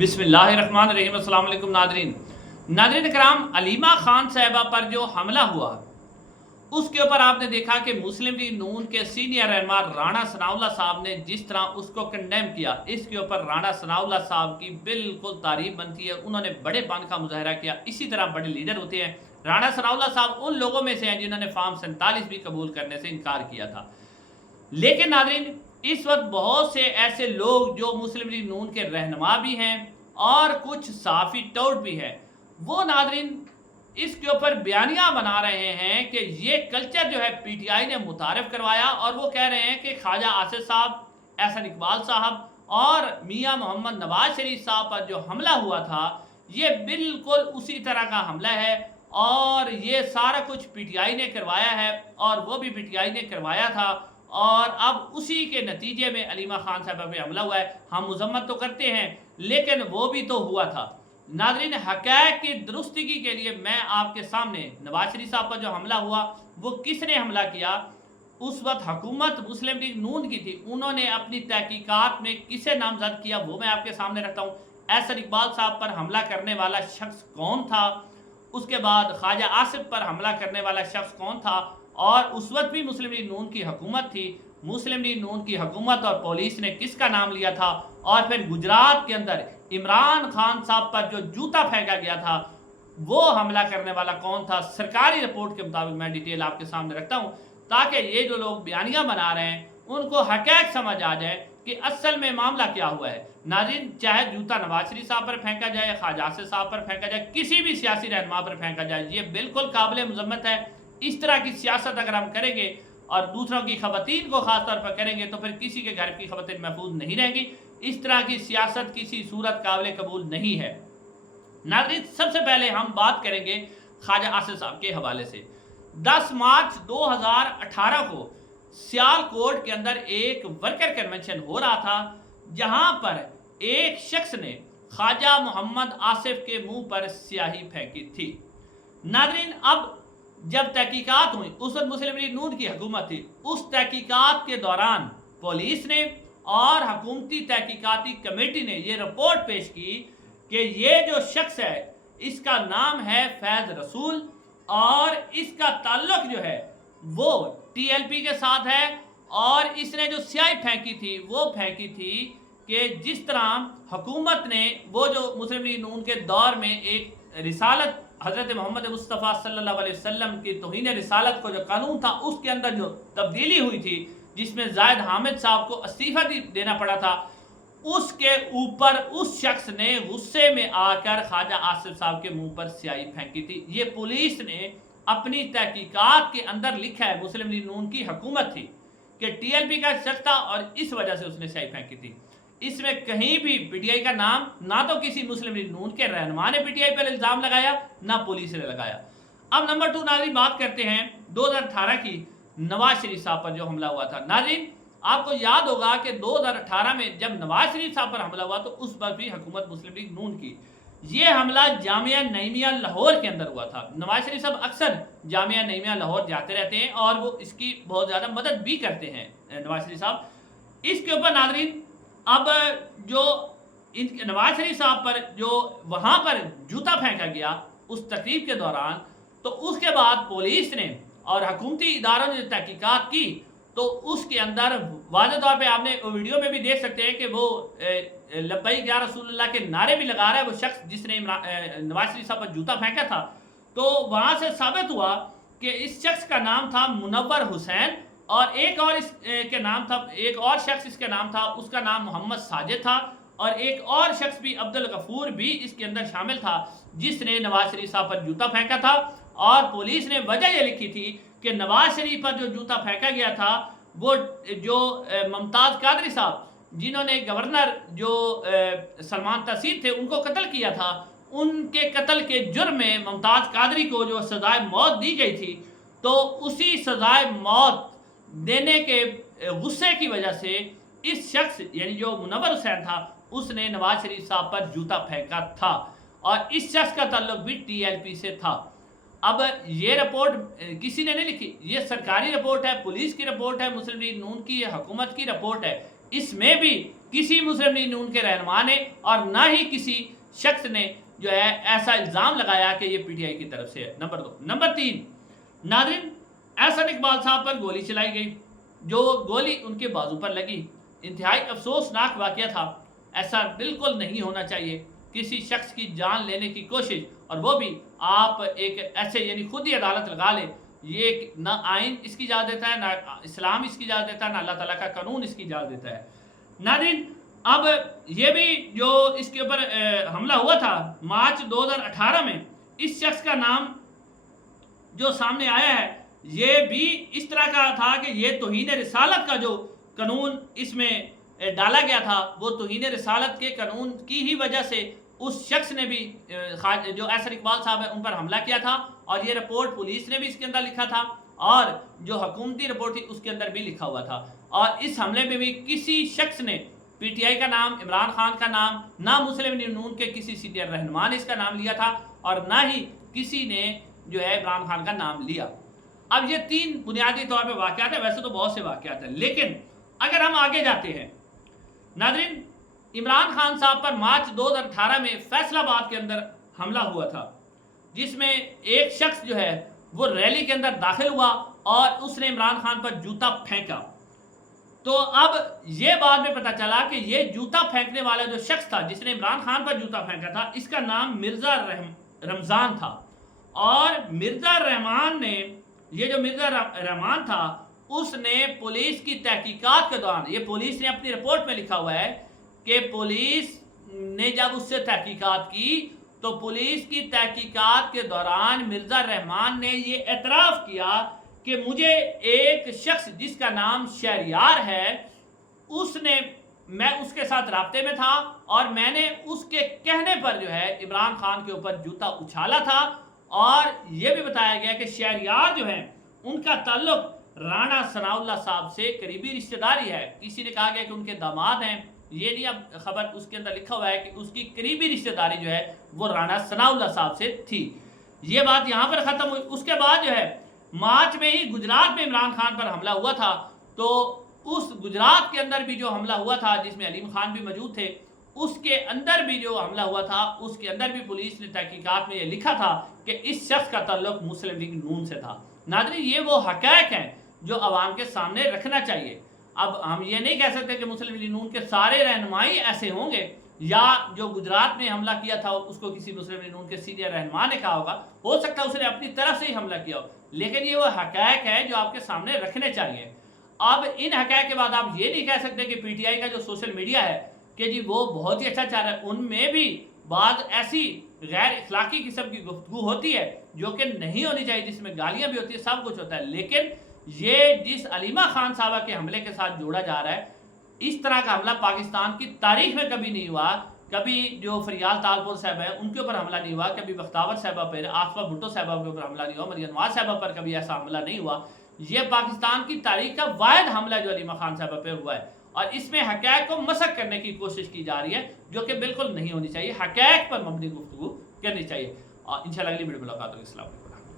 बिस्मिल्लाहिर्रहमानिर्रहीम। अस्सलाम वालेकुम नादरीन कराम, अलीमा खान साहिबा पर जो हमला हुआ उसके ऊपर आपने देखा कि मुस्लिम लीग नून के सीनियर रहनुमा राणा सनाउल्लाह साहब ने जिस तरह उसको कंडेम किया, इसके ऊपर राणा सनाउल्लाह साहब की बिल्कुल तारीफ बनती है। उन्होंने बड़े पन का मुजाहरा किया। इसी तरह बड़े लीडर होते हैं। राणा सनाउल्लाह साहब उन लोगों में से हैं जिन्होंने फार्म 47 भी कबूल करने से इनकार किया था। लेकिन नादरीन, इस वक्त बहुत से ऐसे लोग जो मुस्लिम लीग नून के रहनुमा भी हैं और कुछ साफी टोट भी हैं, वो नादरीन इसके ऊपर बयानियां बना रहे हैं कि ये कल्चर जो है पीटीआई ने मुतारिफ करवाया, और वो कह रहे हैं कि ख्वाजा आसिफ साहब, एहसन इकबाल साहब और मियां मोहम्मद नवाज शरीफ साहब पर जो हमला हुआ था, ये बिल्कुल उसी तरह का हमला है और ये सारा कुछ पीटीआई ने करवाया है और वो भी पीटीआई ने करवाया था। और अब उसी के नतीजे में अलीमा खान साहबा पे हमला हुआ है। हम मजम्मत तो करते हैं, लेकिन वो भी तो हुआ था। नादरीन, हक़ाइक़ की दुरुस्तगी के लिए मैं आपके सामने नवाज शरीफ साहब पर जो हमला हुआ, वो किसने हमला किया, उस वक्त हुकूमत मुस्लिम लीग नून की थी, उन्होंने अपनी तहकीकात में किसे नामजद किया, वो मैं आपके सामने रखता हूँ। एहसन इकबाल साहब पर हमला करने वाला शख्स कौन था, उसके बाद ख्वाजा आसिफ पर हमला करने वाला शख्स कौन था, और उस वक्त भी मुस्लिम लीग नून की हुकूमत थी। मुस्लिम लीग नून की हुकूमत और पुलिस ने किसका नाम लिया था, और फिर गुजरात के अंदर इमरान खान साहब पर जो जूता फेंका गया था, वो हमला करने वाला कौन था। सरकारी रिपोर्ट के मुताबिक मैं डिटेल आपके सामने रखता हूँ, ताकि ये जो लोग बयानियां बना रहे हैं उनको हक़ाइक़ समझ आ जाए कि असल में मामला क्या हुआ है। नाज़रीन, चाहे जूता नवाज शरीफ साहब पर फेंका जाए, ख्वाजा आसिफ साहब पर फेंका जाए, किसी भी सियासी रहनुमा पर फेंका जाए, ये बिल्कुल काबिल मज़म्मत है। इस तरह की सियासत अगर हम करेंगे और दूसरों की खवातीन को ख़ास तौर पर करेंगे, तो फिर किसी के घर की खवातीन महफूज नहीं रहेंगी। इस तरह की सियासत किसी सूरत काबिल कबूल नहीं है। नाज़रीन, सबसे पहले हम बात करेंगे ख्वाजा आसिफ साहब के हवाले से। 10 मार्च 2018 को सियालकोट के अंदर एक वर्कर कन्वेंशन हो रहा था, जहां पर एक शख्स ने ख्वाजा मोहम्मद आसिफ के मुंह पर स्याही फेंकी थी। नाज़रीन, अब जब तहकीकात हुई, उस वक्त मुस्लिम लीग नून की हुकूमत थी, उस तहकीकात के दौरान पुलिस ने और हुकूमती तहकीकाती कमेटी ने ये रिपोर्ट पेश की कि ये जो शख्स है, इसका नाम है फैज़ रसूल और इसका ताल्लुक जो है वो टीएलपी के साथ है, और इसने जो स्याही फेंकी थी वो फेंकी थी कि जिस तरह हुकूमत ने वो जो मुस्लिम लीग नून के दौर में एक रिसालत हज़रत मोहम्मद मुस्तफ़ा सल्लल्लाहु अलैहि वसल्लम की तौहीन रिसालत को जो कानून था, उसके अंदर जो तब्दीली हुई थी, जिसमें ज़ाहिद हामिद साहब को इस्तीफ़ा देना पड़ा था, उसके ऊपर उस शख्स ने गुस्से में आकर ख्वाजा आसिफ साहब के मुंह पर स्याही फेंकी थी। ये पुलिस ने अपनी तहकीकात के अंदर लिखा है। मुस्लिम लीग नून की हुकूमत थी कि टीएलपी का शख्स था और इस वजह से उसने स्याही फेंकी थी। इसमें कहीं भी पीटीआई का नाम, ना तो किसी मुस्लिम लीग नून के रहनुमा ने पीटीआई पर इल्ज़ाम लगाया, ना पुलिस ने लगाया। अब नंबर 2 नाज़रीन, बात करते हैं 2018 की नवाज शरीफ साहब पर जो हमला हुआ था। नाज़रीन, आपको याद होगा कि 2018 में जब नवाज शरीफ साहब पर हमला हुआ, तो उस पर भी हुकूमत मुस्लिम लीग नून की। ये हमला जामिया नईमिया लाहौर के अंदर हुआ था। नवाज शरीफ साहब अक्सर जामिया नईमिया लाहौर जाते रहते हैं और वो इसकी बहुत ज़्यादा मदद भी करते हैं नवाज शरीफ साहब। इसके ऊपर नाज़रीन, अब जो नवाज शरीफ साहब पर जो वहाँ पर जूता फेंका गया उस तकरीब के दौरान, तो उसके बाद पुलिस ने और हुकूमती इदारों ने तहकीकात की, तो उसके अंदर वाज़ेह तौर पे आपने वीडियो में भी देख सकते हैं कि वो लब्बैक या रसूलुल्लाह के नारे भी लगा रहा है वो शख्स जिसने नवाज शरीफ साहब पर जूता फेंका था। तो वहाँ से साबित हुआ कि इस शख्स का नाम था मुनव्वर हुसैन, और एक और इसके नाम था, एक और शख्स इसका नाम था, उसका नाम मोहम्मद साजिद था, और एक और शख्स भी अब्दुल गफूर भी इसके अंदर शामिल था, जिसने नवाज शरीफ साहब पर जूता फेंका था। और पुलिस ने वजह यह लिखी थी कि नवाज शरीफ पर जो जूता फेंका गया था, वो जो मुमताज़ कादरी साहब, जिन्होंने गवर्नर जो सलमान तसीर थे, उनको कत्ल किया था, उनके कत्ल के जुर्म में मुमताज़ कादरी को जो सजाए मौत दी गई थी, तो उसी सजाए मौत देने के गुस्से की वजह से इस शख्स यानी जो मुनव्वर हुसैन था, उसने नवाज शरीफ साहब पर जूता फेंका था, और इस शख्स का ताल्लुक भी टीएलपी से था। अब ये रिपोर्ट किसी ने नहीं लिखी, ये सरकारी रिपोर्ट है, पुलिस की रिपोर्ट है, मुस्लिम लीग नून की हुकूमत की रिपोर्ट है। इसमें भी کسی مسلم لیگ نون کے رہنما نے اور نہ ہی کسی شخص نے جو ہے ایسا الزام لگایا کہ یہ پی ٹی آئی کی طرف سے ہے۔ نمبر 2۔ نمبر 3، ناظرین احسن اقبال صاحب پر گولی چلائی گئی، جو گولی ان کے بازو پر لگی، انتہائی افسوسناک واقعہ تھا۔ ایسا بالکل نہیں ہونا چاہیے، کسی شخص کی جان لینے کی کوشش، اور وہ بھی آپ ایک ایسے یعنی خود ہی عدالت لگا لیں، یہ نہ آئین اس کی اجازت دیتا ہے، نہ اسلام اس کی اجازت دیتا ہے، نہ اللہ تعالیٰ کا قانون اس کی اجازت دیتا ہے۔ ناظرین اب یہ بھی جو اس کے اوپر حملہ ہوا تھا مارچ 2018 میں، اس شخص کا نام جو سامنے آیا ہے یہ بھی اس طرح کا تھا کہ یہ توہین رسالت کا جو قانون اس میں ڈالا گیا تھا، وہ توہین رسالت کے قانون کی ہی وجہ سے اس شخص نے بھی جو احسن اقبال صاحب ہیں ان پر حملہ کیا تھا، اور یہ رپورٹ پولیس نے بھی اس کے اندر لکھا تھا، اور جو حکومتی رپورٹ تھی اس کے اندر بھی لکھا ہوا تھا۔ اور اس حملے میں بھی کسی شخص نے پی ٹی آئی کا نام، عمران خان کا نام، نہ مسلم لیگ نون کے کسی سینئر رہنما نے اس کا نام لیا تھا، اور نہ ہی کسی نے جو ہے عمران خان کا نام لیا۔ اب یہ 3 بنیادی طور پہ واقعات ہیں، ویسے تو بہت سے واقعات ہیں، لیکن اگر ہم آگے جاتے ہیں ناظرین، عمران خان صاحب پر مارچ 2018 میں فیصل آباد کے اندر حملہ ہوا تھا، جس میں ایک شخص جو ہے وہ ریلی کے اندر داخل ہوا اور اس نے عمران خان پر جوتا پھینکا۔ تو اب یہ بعد میں پتہ چلا کہ یہ جوتا پھینکنے والا جو شخص تھا جس نے عمران خان پر جوتا پھینکا تھا، اس کا نام مرزا رمضان تھا، اور مرزا رحمان نے، یہ جو مرزا رحمان تھا، اس نے پولیس کی تحقیقات کے دوران، یہ پولیس نے اپنی رپورٹ میں لکھا ہوا ہے کہ پولیس نے جب اس سے تحقیقات کی تو پولیس کی تحقیقات کے دوران مرزا رحمان نے یہ اعتراف کیا کہ مجھے ایک شخص جس کا نام شہریار ہے، میں اس کے ساتھ رابطے میں تھا، اور میں نے اس کے کہنے پر جو ہے عمران خان کے اوپر جوتا اچھالا تھا۔ اور یہ بھی بتایا گیا کہ شہریار جو ہیں ان کا تعلق رانا ثناء اللہ صاحب سے قریبی رشتہ داری ہے، کسی نے کہا گیا کہ ان کے داماد ہیں، یہ نہیں اب خبر، اس کے اندر لکھا ہوا ہے کہ اس کی قریبی رشتہ داری جو ہے وہ رانا ثناء اللہ صاحب سے تھی۔ یہ بات یہاں پر ختم ہوئی۔ اس کے بعد جو ہے مارچ میں ہی گجرات میں عمران خان پر حملہ ہوا تھا، تو اس گجرات کے اندر بھی جو حملہ ہوا تھا جس میں علیم خان بھی موجود تھے، اس کے اندر بھی جو حملہ ہوا تھا اس کے اندر بھی پولیس نے تحقیقات میں یہ لکھا تھا کہ اس شخص کا تعلق مسلم لیگ نون سے تھا۔ ناظرین یہ وہ حقائق ہیں جو عوام کے سامنے رکھنا چاہیے۔ اب ہم یہ نہیں کہہ سکتے کہ مسلم لیگ نون کے سارے رہنمائی ایسے ہوں گے، یا جو گجرات میں حملہ کیا تھا اس کو کسی مسلم لیگ نون کے سینئر رہنما نے کہا ہوگا، ہو سکتا ہے اس نے اپنی طرف سے ہی حملہ کیا ہو، لیکن یہ وہ حقائق ہے جو آپ کے سامنے رکھنے چاہیے۔ اب ان حقائق کے بعد آپ یہ نہیں کہہ سکتے کہ پی ٹی آئی کا جو سوشل میڈیا ہے کہ جی وہ بہت ہی اچھا چل رہا ہے، ان میں بھی بعض ایسی غیر اخلاقی قسم کی گفتگو ہوتی ہے جو کہ نہیں ہونی چاہیے، جس میں گالیاں بھی ہوتی ہیں، سب کچھ ہوتا ہے، لیکن یہ جس علیمہ خان صاحبہ کے حملے کے ساتھ جوڑا جا رہا ہے، اس طرح کا حملہ پاکستان کی تاریخ میں کبھی نہیں ہوا۔ کبھی جو فریال تالپور صاحب ہیں ان کے اوپر حملہ نہیں ہوا، کبھی بختاور صاحبہ پر، آصفہ بھٹو صاحبہ کے اوپر حملہ نہیں ہوا، مریم نواز صاحبہ پر کبھی ایسا حملہ نہیں ہوا۔ یہ پاکستان کی تاریخ کا واحد حملہ جو علیمہ خان صاحبہ پہ ہوا ہے، اور اس میں حقائق کو مسخ کرنے کی کوشش کی جا رہی ہے جو کہ بالکل نہیں ہونی چاہیے۔ حقائق پر مبنی گفتگو کرنی چاہیے، اور انشاءاللہ اگلی ویڈیو میں ملاقات ہوگی۔ السلام علیکم۔